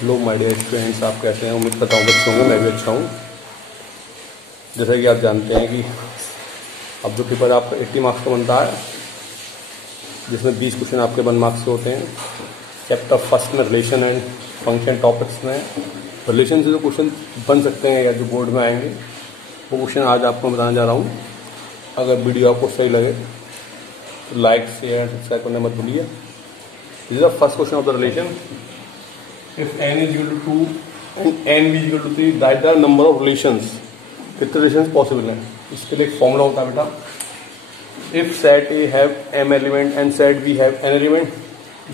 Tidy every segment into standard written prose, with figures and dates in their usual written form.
Hello my dear students, आप कैसे हैं? उम्मीद करता हूँ अच्छे होंगे। मैं भी अच्छा हूँ। जैसा कि आप जानते हैं कि अब जो पेपर आपका 80 मार्क्स का बनता है, जिसमें 20 क्वेश्चन आपके 1 मार्क्स के होते हैं। चैप्टर फर्स्ट में रिलेशन एंड फंक्शन टॉपिक्स में रिलेशन से जो क्वेश्चन बन सकते हैं या जो बोर्ड में आएंगे, वो क्वेश्चन आज आपको बताने जा रहा हूँ। अगर वीडियो आपको सही लगे तो लाइक शेयर सब्सक्राइब करना मत भूलिए। This is the first question of the relation. If n is equal to 2 and n is equal to 3, write the number of relations. कितने रिलेशन पॉसिबल हैं? इसके लिए एक फॉर्मूला होता है बेटा। If set A have m element and set B have n element,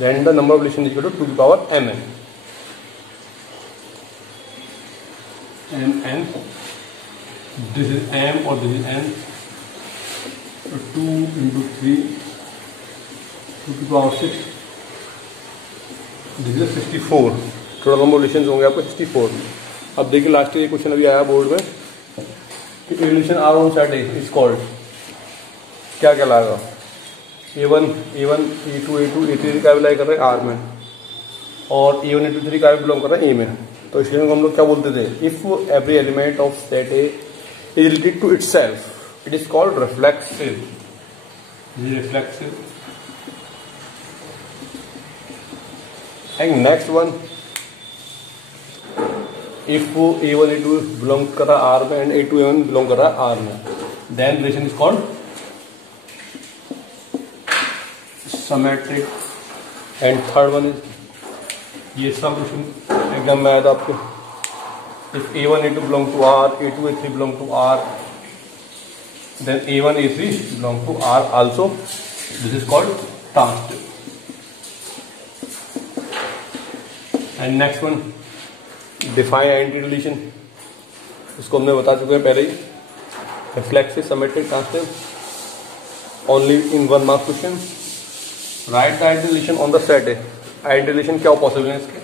then the number of relations is equal to 2 to the power mn. mn, this is m or this is n. So 2 into 3, 2 to the power 6. This is 64। Total number relation होंगे आपको 64। अब देखिए last ये question अभी आया board में कि relation R on set is called, क्या क्या लाएगा? A1 A2 A3 का बिलोंग कर रहे हैं आर में, और A1 A2 A3 का बिलोंग कर रहे हैं ए में। तो इस रिलेशन को हम लोग क्या बोलते थे? If every element of set A is related to itself, it is called reflexive. And next one, if A1 A2 belong कर रहा है R में and A2 A1 belong कर रहा है R में, then relation is called symmetric. And third one is ये सब क्वेश्चन एग्जाम में आया था आपको। if A1 A2 belong to R, A2 A3 belong to R, then A1 A3 belong to R also. This is called transitive. And next one, define identity relation. इसको हमने बता चुके हैं पहले ही। Reflexive, symmetric, transitive, only in 1 mark question. Write the identity relation on the set A. Identity relation क्या possible है इसके?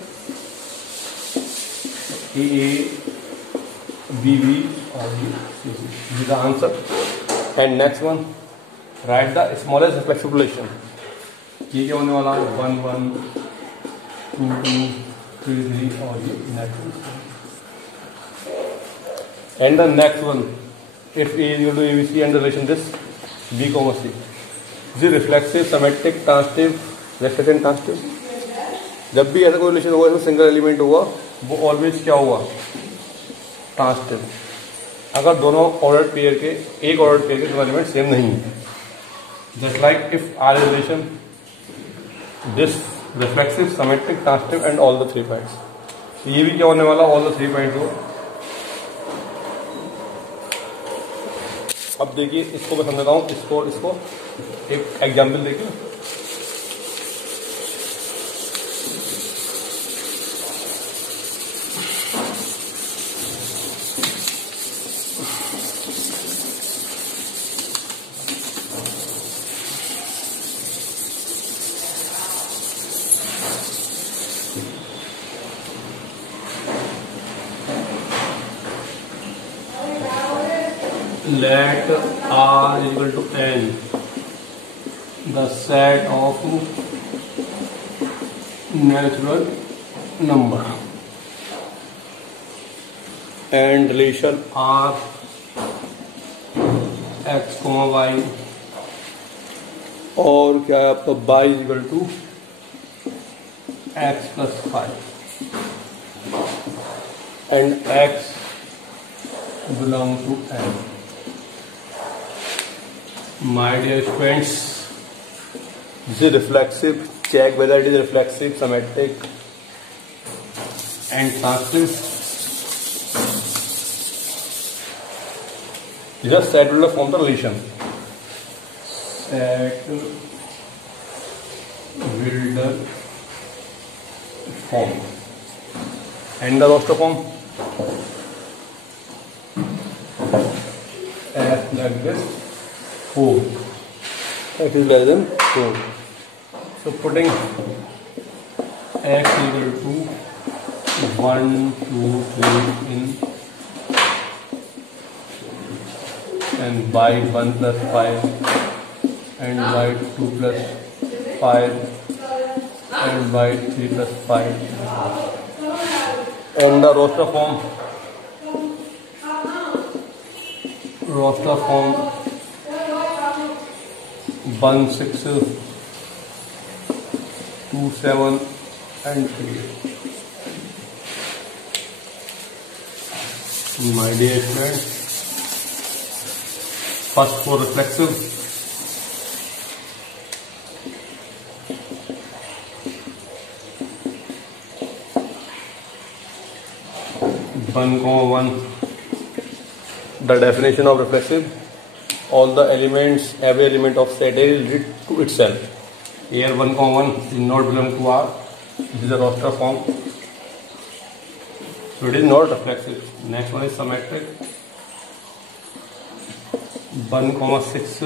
ए बी बी और D the answer. And next one, write the smallest reflexive relation. ये क्या होने वाला? 1 1 2 2 3 3 और ये next. And the next one, if A is equal to ABC and relation this B comma C, this reflexive, symmetric, transitive, reflection, transitive. जब भी ऐसा कोई रिलेशन होगा इसमें सिंगल एलिमेंट होगा, वो ऑलवेज क्या होगा? ट्रांजिटिव। अगर दोनों ऑर्डर पेयर के, एक ऑर्डर पेयर के दोनों एलिमेंट सेम नहीं है। Just like if R relation this reflexive, symmetric, transitive and all the 3 points. ये भी क्या होने वाला? ऑल द 3 पॉइंट्स हो। अब देखिए इसको मैं समझाता हूँ। इसको एक एग्जाम्पल देखिए। Let R is equal to N, the set of natural number, and relation R x, y, और क्या है आपका y is equal to x plus 5, and x belong to N. My dear friends, this is reflexive. Check whether it is reflexive, symmetric and transitive. These are set builder form the relation. Set builder form. And the roster form as like this. 4. X is less than 4. So putting x equal to 1 2 3 in, and y 1 plus 5 and y 2 plus 5 and y 3 plus 5. on the roster form 1, 6, 2, 7 and 3. My dear students, first for reflexive, one, the definition of reflexive: all the elements, every element of set A is read to itself. Here 1, is not belong to R. This is a roster form, so it is not reflexive. Next one is symmetric. 1, 6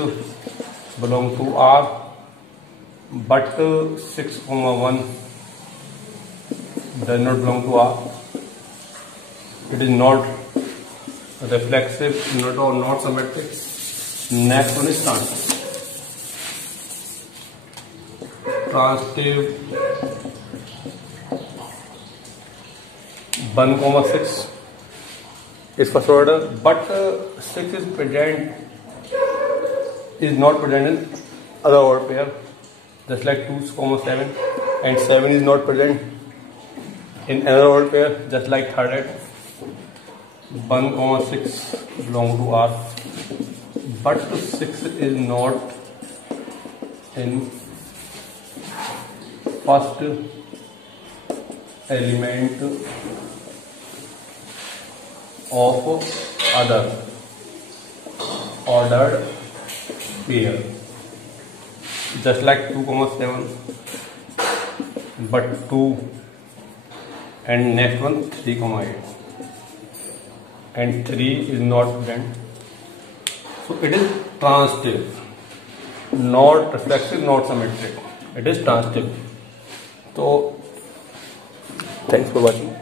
belong to R, but 6, 1 does not belong to R. It is not reflexive, not symmetric. Next one is transitive. Transitive 1, 6 is first order, but 6 is not present in other odd pair, just like 2, 7, and 7 is not present in another odd pair, just like third and 1, 6 belong to R, but 6 is not in first element of other ordered pair, just like 2, 7, but 2 and next one 3, 8. And 3 is not present, so it is transitive, not reflexive, not symmetric. It is transitive. So thanks for watching.